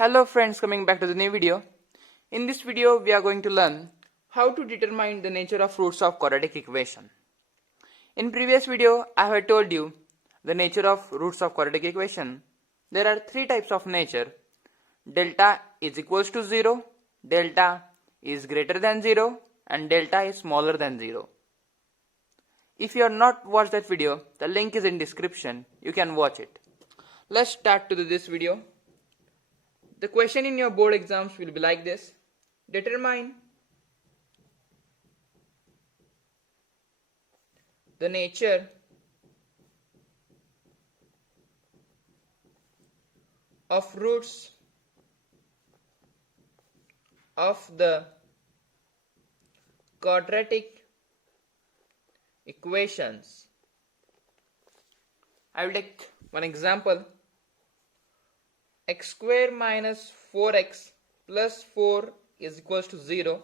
Hello friends, coming back to the new video. In this video we are going to learn how to determine the nature of roots of quadratic equation. In previous video I have told you the nature of roots of quadratic equation. There are three types of nature. Delta is equals to 0, delta is greater than 0 and delta is smaller than 0. If you have not watched that video, the link is in description. You can watch it. Let's start to this video. The question in your board exams will be like this. Determine the nature of roots of the quadratic equations. I will take one example. X square minus 4x plus 4 is equals to 0.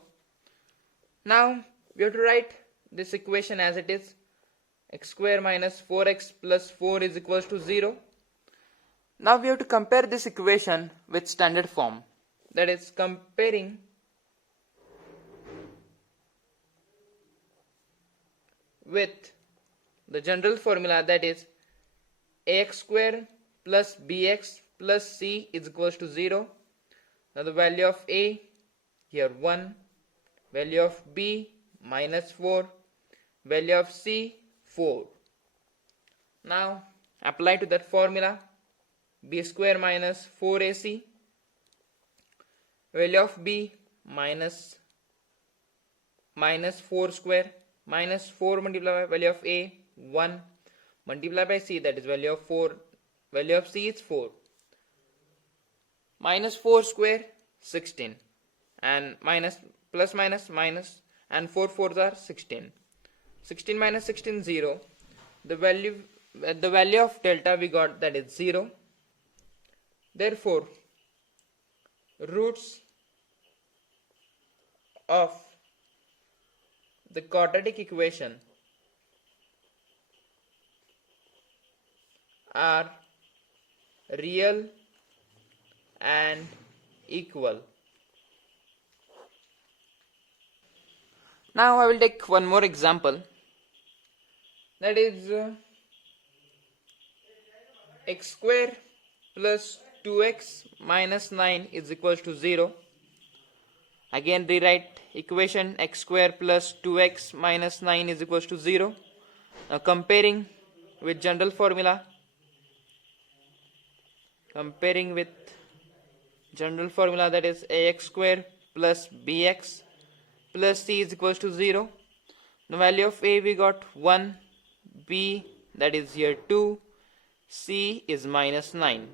Now we have to write this equation as it is. X square minus 4x plus 4 is equals to 0. Now we have to compare this equation with standard form. That is comparing with the general formula, that is ax square plus bx plus c is equals to 0. Now the value of a here 1, value of b minus 4, value of c 4. Now apply to that formula. B square minus 4ac, value of b minus 4 square, minus 4 multiplied by value of a 1, multiplied by c, that is value of 4, value of c is 4. Minus 4 square 16 and minus plus minus minus and 4 fours are 16. 16 minus 16 0. The value of delta we got, that is 0. Therefore roots of the quadratic equation are real and equal. Now I will take one more example, that is x square plus 2x minus 9 is equals to 0. Again rewrite equation x square plus 2x minus 9 is equals to 0. Now comparing with general formula, that is ax square plus bx plus c is equals to 0. The value of a we got 1, b that is here 2, c is minus 9.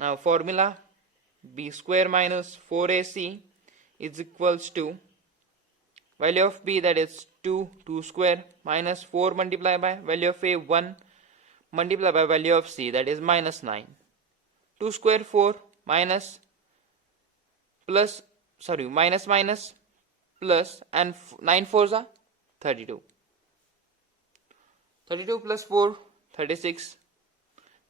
Now formula b square minus 4ac is equals to value of b, that is 2 square minus 4 multiplied by value of a 1 multiplied by value of c, that is minus 9. 2 square 4 minus plus minus plus and 9 fours are 32. 32 plus 4 36.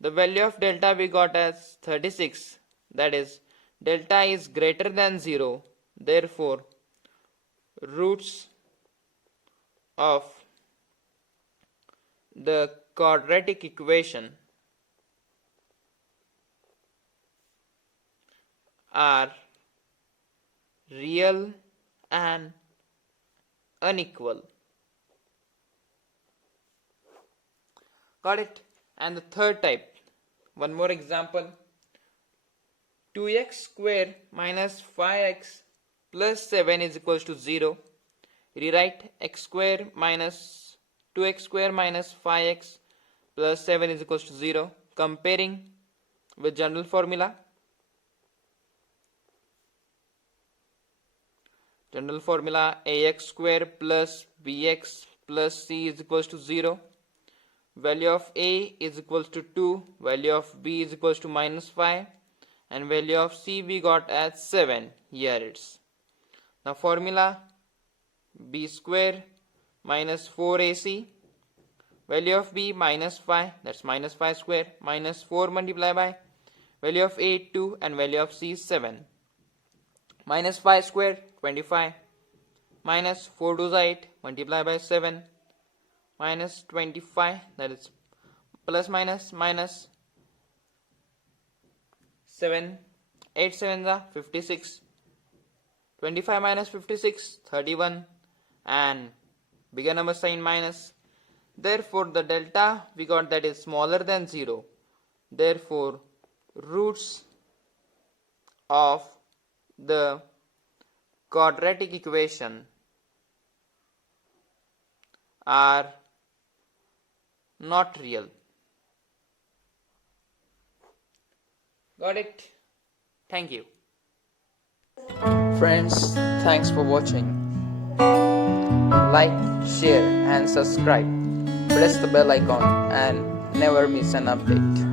The value of delta we got as 36, that is delta is greater than 0. Therefore roots of the quadratic equation are real and unequal. Got it? And the third type, one more example. 2x square minus 5x plus 7 is equals to 0. Rewrite x square minus 2x square minus 5x plus 7 is equals to 0. Comparing with general formula. General formula ax square plus bx plus c is equals to 0. Value of a is equals to 2, value of b is equals to minus 5 and value of c we got as 7. Here it's. Now formula b square minus 4ac, value of b minus 5, that's minus 5 square, minus 4 multiplied by Value of A 2 and value of C 7. Minus 5 square 25. Minus 4 2 is 8. Multiply by 7. Minus 25, that is plus minus minus 7. 8 7 is 56. 25 minus 56, 31, and bigger number sign minus. Therefore the delta we got, that is smaller than 0. Therefore roots of the quadratic equation are not real. Got it? Thank you. Friends, thanks for watching. Like, share and subscribe. Press the bell icon and never miss an update.